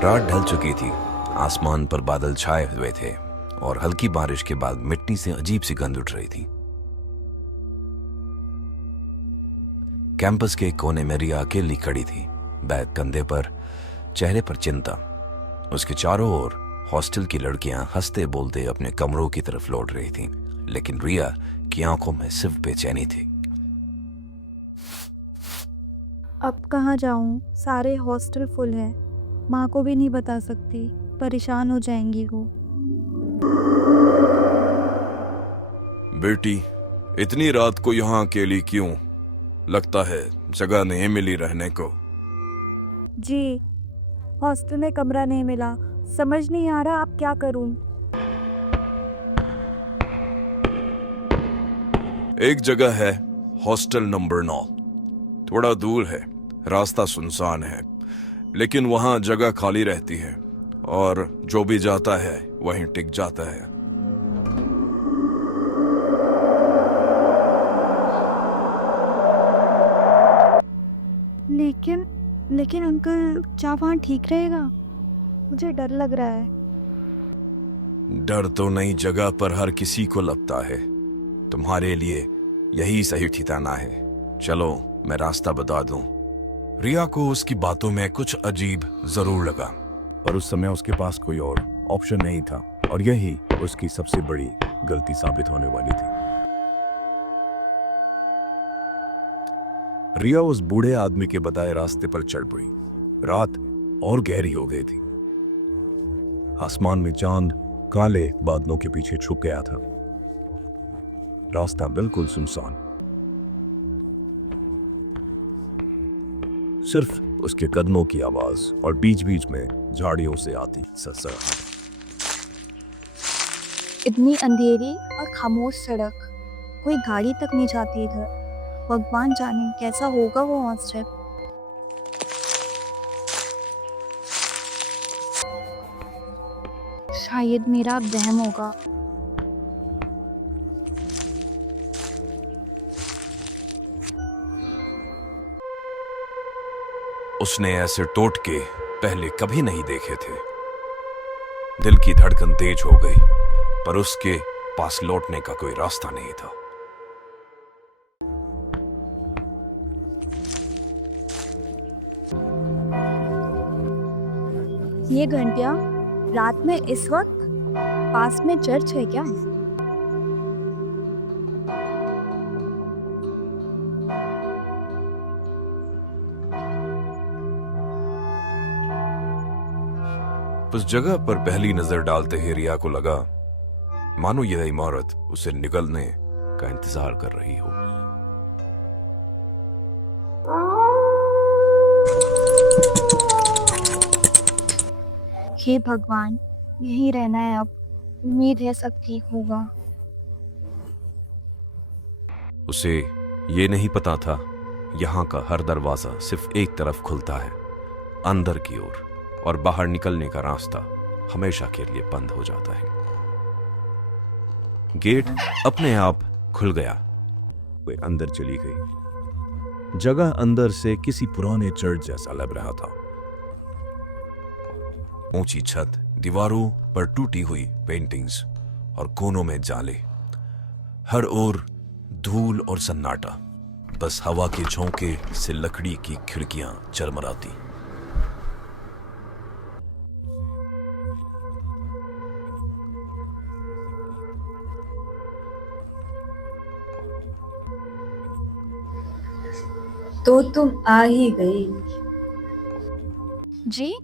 रात ढल चुकी थी। आसमान पर बादल छाए हुए थे और हल्की बारिश के बाद मिट्टी से अजीब सी गंध उठ रही थी। कैंपस के कोने में रिया अकेली खड़ी थी, बैग कंधे पर, चेहरे पर चिंता। उसके चारों ओर हॉस्टल की लड़कियां हंसते बोलते अपने कमरों की तरफ लौट रही थीं, लेकिन रिया की आंखों में सिर्फ बेचैनी थी। अब कहाँ जाऊँ? सारे हॉस्टल फुल है। माँ को भी नहीं बता सकती, परेशान हो जाएंगी वो। बेटी, इतनी रात को यहाँ अकेली क्यों? लगता है जगह नहीं मिली रहने को। जी, हॉस्टल में कमरा नहीं मिला। समझ नहीं आ रहा अब क्या करूँ। एक जगह है, हॉस्टल नंबर 9। थोड़ा दूर है, रास्ता सुनसान है, लेकिन वहां जगह खाली रहती है और जो भी जाता है वहीं टिक जाता है। लेकिन अंकल, क्या वहाँ ठीक रहेगा? मुझे डर लग रहा है। डर तो नई जगह पर हर किसी को लगता है। तुम्हारे लिए यही सही ठिकाना है। चलो, मैं रास्ता बता दूं। रिया को उसकी बातों में कुछ अजीब जरूर लगा, पर उस समय उसके पास कोई और ऑप्शन नहीं था और यही उसकी सबसे बड़ी गलती साबित होने वाली थी। रिया उस बूढ़े आदमी के बताए रास्ते पर चल पड़ी। रात और गहरी हो गई थी। आसमान में चांद काले बादलों के पीछे छुप गया था। रास्ता बिल्कुल सुनसान, सिर्फ उसके कदमों की आवाज और बीच बीच में झाड़ियों से आती ससराहट। इतनी अंधेरी और खामोश सड़क, कोई गाड़ी तक नहीं जाती इधर। भगवान जाने कैसा होगा वो हॉस्टल। शायद मेरा वहम होगा। उसने ऐसे टोटके पहले कभी नहीं देखे थे। दिल की धड़कन तेज हो गई, पर उसके पास लौटने का कोई रास्ता नहीं था। ये घंटियां रात में इस वक्त? पास में चर्च है क्या? उस जगह पर पहली नजर डालते ही रिया को लगा मानो यह इमारत उसे निकलने का इंतजार कर रही हो। हे भगवान, यही रहना है अब। उम्मीद है सब ठीक होगा। उसे ये नहीं पता था यहाँ का हर दरवाजा सिर्फ एक तरफ खुलता है, अंदर की ओर, और बाहर निकलने का रास्ता हमेशा के लिए बंद हो जाता है। गेट अपने आप खुल गया। वे अंदर चली गई। जगह अंदर से किसी पुराने चर्च जैसा लग रहा था। ऊंची छत, दीवारों पर टूटी हुई पेंटिंग्स और कोनों में जाले, हर ओर धूल और सन्नाटा। बस हवा के झोंके से लकड़ी की खिड़कियां चरमराती। तो तुम आ ही गई। जी,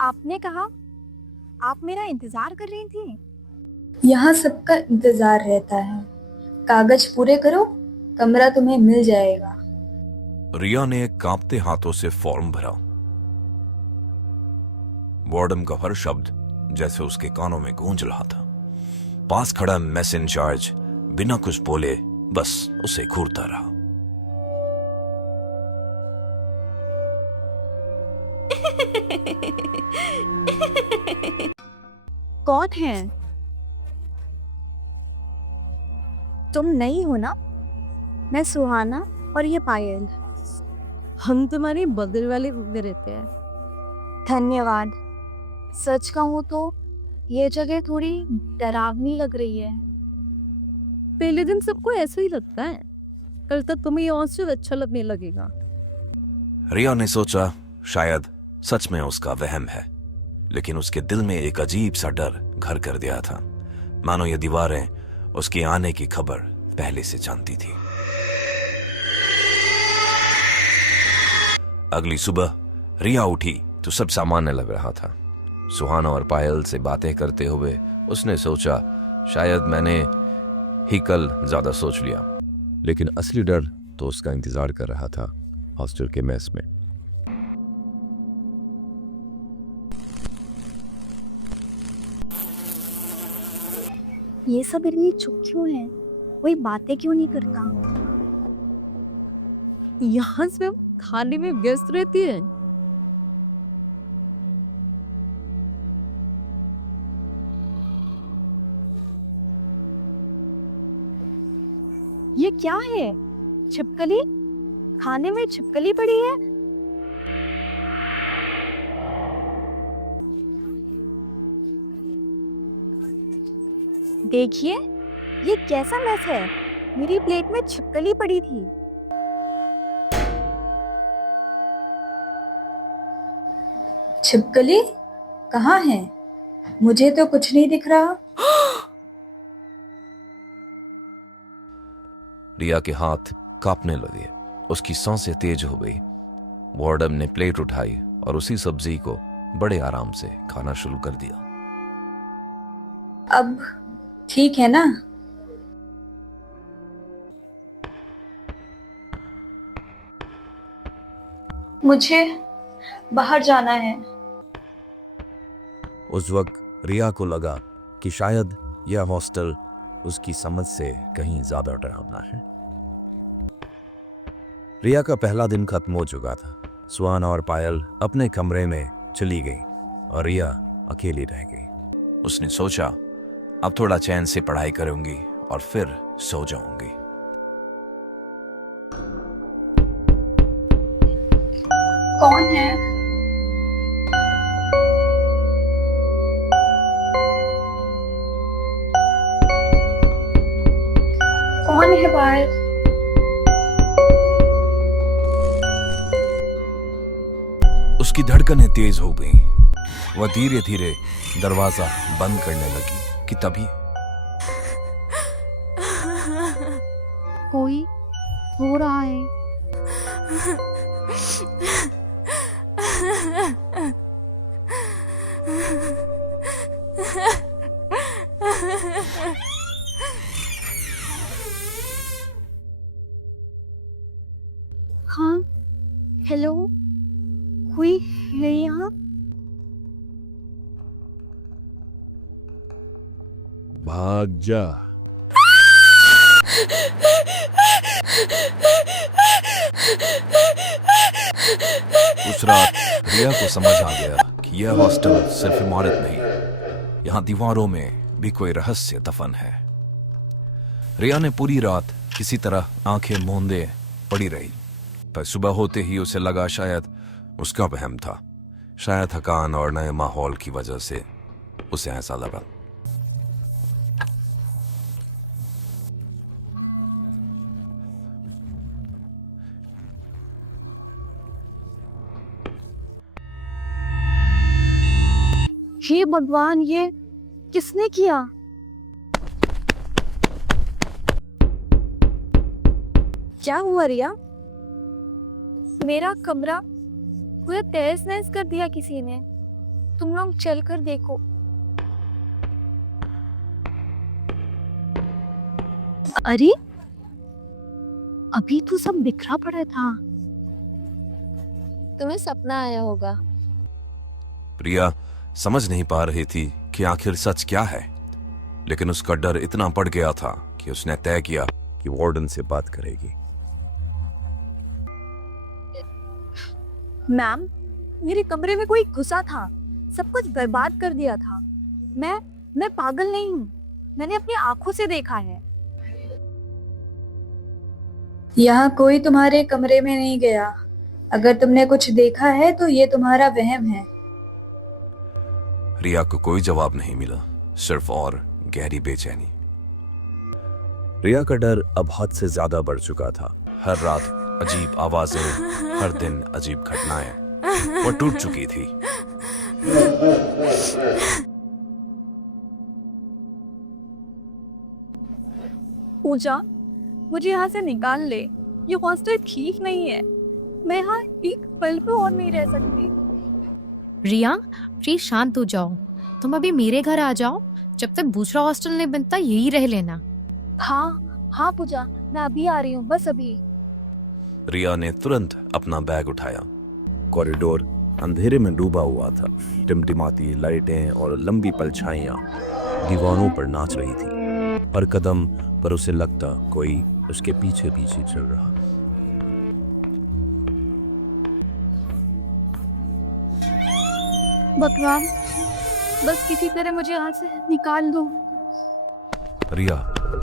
आपने कहा आप मेरा इंतजार कर रही थी। यहाँ सबका इंतजार रहता है। कागज पूरे करो, कमरा तुम्हें मिल जाएगा। रिया ने कांपते हाथों से फॉर्म भरा। वार्डन का हर शब्द जैसे उसके कानों में गूंज रहा था। पास खड़ा मेस इंचार्ज बिना कुछ बोले बस उसे घूरता रहा। कौन है? तुम नहीं हो ना? मैं सुहाना और ये पायल। हम तुम्हारे बगल वाले रूम में रहते हैं। धन्यवाद। सच कहूँ तो ये जगह थोड़ी डरावनी लग रही है। पहले दिन सबको ऐसा ही लगता है, कल तक तुम्हें ये हॉस्टल अच्छा लगने लगेगा। रिया ने सोचा शायद सच में उसका वहम है, लेकिन उसके दिल में एक अजीब सा डर घर कर दिया था, मानो ये दीवारें उसके आने की खबर पहले से जानती थी। अगली सुबह रिया उठी तो सब सामान्य लग रहा था। सुहाना और पायल से बातें करते हुए उसने सोचा शायद मैंने ही कल ज्यादा सोच लिया, लेकिन असली डर तो उसका इंतजार कर रहा था हॉस्टल के मेस में। ये सब इतनी चुप क्यों है? कोई बातें क्यों नहीं करता? यहाँ से खाने में व्यस्त रहती है। ये क्या है? छिपकली? खाने में छिपकली पड़ी है? देखिए, ये कैसा मैस है? मेरी प्लेट में छिपकली पड़ी थी। छिपकली कहाँ है? मुझे तो कुछ नहीं दिख रहा। रिया के हाथ कांपने लगे, उसकी सांसें तेज हो गई। वार्डन ने प्लेट उठाई और उसी सब्जी को बड़े आराम से खाना शुरू कर दिया। अब ठीक है ना? मुझे बाहर जाना है। उस वक्त रिया को लगा कि शायद यह हॉस्टल उसकी समझ से कहीं ज्यादा डरावना है। रिया का पहला दिन खत्म हो चुका था। सुहाना और पायल अपने कमरे में चली गई और रिया अकेली रह गई। उसने सोचा अब थोड़ा चैन से पढ़ाई करूंगी और फिर सो जाऊंगी। कौन है? कौन है बाहर? उसकी धड़कनें तेज हो गईं। वह धीरे धीरे दरवाजा बंद करने लगी कि तभी कोई हो रहा है। हाँ, हेलो, कोई है यहाँ? भाग जा। उस रात रिया को समझ आ गया कि यह हॉस्टल सिर्फ इमारत नहीं, यहाँ दीवारों में भी कोई रहस्य दफन है। रिया ने पूरी रात किसी तरह आंखें मूंदे पड़ी रही, पर सुबह होते ही उसे लगा शायद उसका वहम था। शायद थकान और नए माहौल की वजह से उसे ऐसा लगा। हे भगवान, ये किसने किया? क्या हुआ रिया? मेरा कमरा पूरा तहस नहस कर दिया किसी ने। तुम लोग चल कर देखो। अरे, अभी तो सब बिखरा पड़ा था। तुम्हें सपना आया होगा। प्रिया समझ नहीं पा रही थी कि आखिर सच क्या है, लेकिन उसका डर इतना बढ़ गया था कि उसने तय किया कि वार्डन से बात करेगी। मैम, मेरे कमरे में कोई घुसा था, सब कुछ बर्बाद कर दिया था। मैं पागल नहीं हूँ, मैंने अपनी आंखों से देखा है। यहाँ कोई तुम्हारे कमरे में नहीं गया। अगर तुमने कुछ देखा है तो ये तुम्हारा वहम है। रिया को कोई जवाब नहीं मिला, सिर्फ और गहरी बेचैनी। रिया का डर अब हद से ज्यादा बढ़ चुका था। हर रात अजीब आवाजें, हर दिन अजीब घटनाएं वो टूट चुकी थी। पूजा, मुझे यहाँ से निकाल ले। ये हॉस्टल ठीक नहीं है। मैं यहाँ एक पल भी और नहीं रह सकती। रिया, प्लीज शांत हो जाओ। तुम अभी मेरे घर आ जाओ। जब तक दूसरा हॉस्टल नहीं बनता यही रह लेना। हाँ हाँ पूजा, मैं अभी आ रही हूँ, बस अभी। रिया ने तुरंत अपना बैग उठाया। कॉरिडोर अंधेरे में डूबा हुआ था। टिमटिमाती लाइटें और लंबी परछाइयां दीवारों पर नाच रही थी। हर कदम पर उसे लगता कोई उसके पीछे पीछे चल रहा। भगवान, बस किसी तरह मुझे यहाँ से निकाल दो। रिया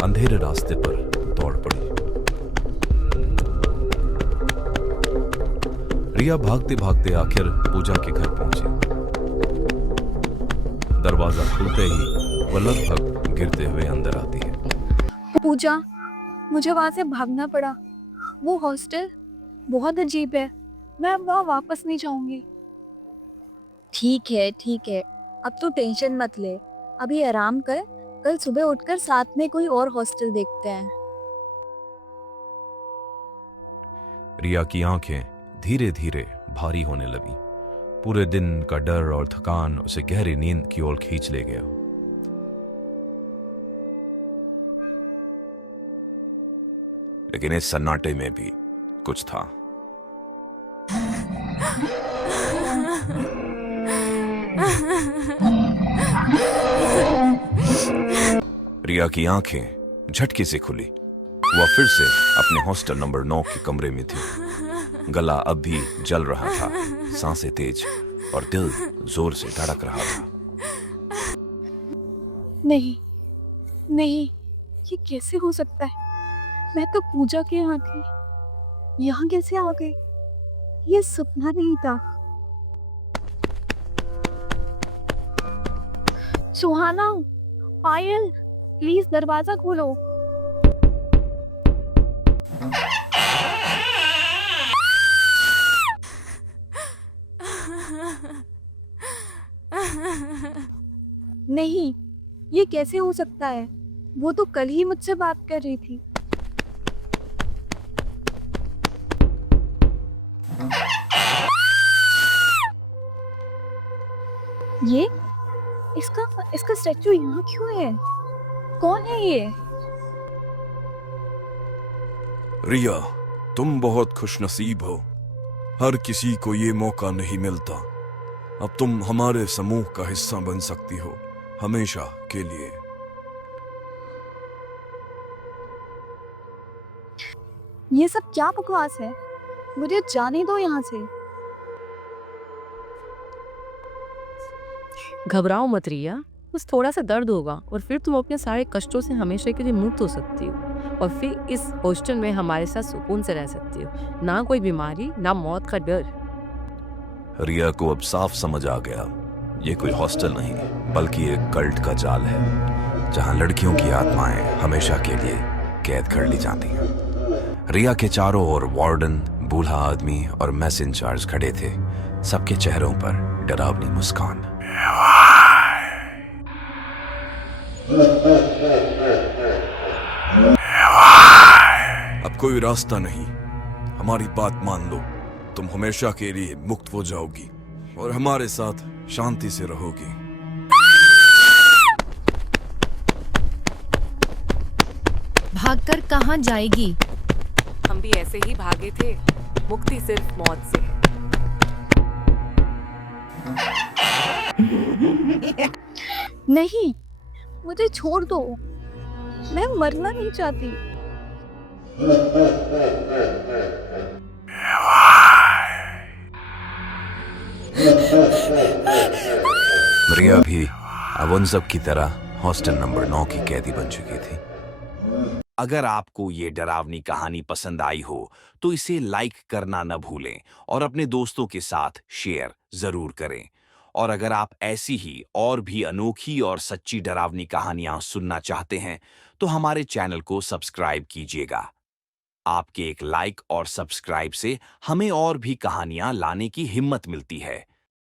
अंधेरे रास्ते पर दौड़ पड़ी। रिया भागते भागते आखिर पूजा के घर पहुंची। दरवाजा खुलते ही वह लगभग गिरते हुए अंदर आती है। पूजा, मुझे वहां से भागना पड़ा। वो हॉस्टल बहुत अजीब है। मैं अब वहाँ वापस नहीं जाऊंगी। ठीक है, अब तो टेंशन मत ले। अभी आराम कर, कल सुबह उठकर साथ में कोई और हॉस्टल देखते हैं। रिया की आंखें धीरे धीरे भारी होने लगी। पूरे दिन का डर और थकान उसे गहरी नींद की ओर खींच ले गया। लेकिन इस सन्नाटे में भी कुछ था। रिया की आंखें झटके से खुली। वह फिर से अपने हॉस्टल नंबर 9 के कमरे में थी। गला अब भी जल रहा था, सांसें तेज और दिल जोर से धड़क रहा था। नहीं, ये कैसे हो सकता है? मैं तो पूजा के यहाँ थी, यहाँ कैसे आ गई? ये सपना नहीं था। सुहाना, पायल, प्लीज दरवाजा खोलो। नहीं, ये कैसे हो सकता है? वो तो कल ही मुझसे बात कर रही थी। ये इसका स्टैचू यहाँ क्यों है? कौन है ये? रिया, तुम बहुत खुशनसीब हो। हर किसी को ये मौका नहीं मिलता। अब तुम हमारे समूह का हिस्सा बन सकती हो, हमेशा के लिए। ये सब क्या बकवास है? मुझे जाने दो यहाँ से। घबराओ मत रिया, बस थोड़ा सा दर्द होगा और फिर तुम अपने सारे कष्टों से हमेशा के लिए मुक्त हो सकती हो और फिर इस हॉस्टल में हमारे साथ सुकून से रह सकती हो। ना कोई बीमारी, ना मौत का डर। रिया को अब साफ समझ आ गया, ये कोई हॉस्टल नहीं बल्कि एक कल्ट का जाल है, जहां लड़कियों की आत्माएं हमेशा के लिए कैद कर ली जाती हैं। रिया के चारों ओर वार्डन, बूढ़ा आदमी और मेस इंचार्ज खड़े थे, सबके चेहरों पर डरावनी मुस्कान। अब कोई रास्ता नहीं, हमारी बात मान लो। तुम हमेशा के लिए मुक्त हो जाओगी और हमारे साथ शांति से रहोगी। भागकर कहाँ जाएगी? हम भी ऐसे ही भागे थे, मुक्ति सिर्फ मौत से। नहीं, मुझे छोड़ दो। मैं मरना नहीं चाहती। रिया भी अब उन सब की तरह हॉस्टल नंबर 9 की कैदी बन चुकी थी। अगर आपको ये डरावनी कहानी पसंद आई हो तो इसे लाइक करना न भूलें और अपने दोस्तों के साथ शेयर जरूर करें। और अगर आप ऐसी ही और भी अनोखी और सच्ची डरावनी कहानियां सुनना चाहते हैं तो हमारे चैनल को सब्सक्राइब कीजिएगा। आपके एक लाइक और सब्सक्राइब से हमें और भी कहानियां लाने की हिम्मत मिलती है।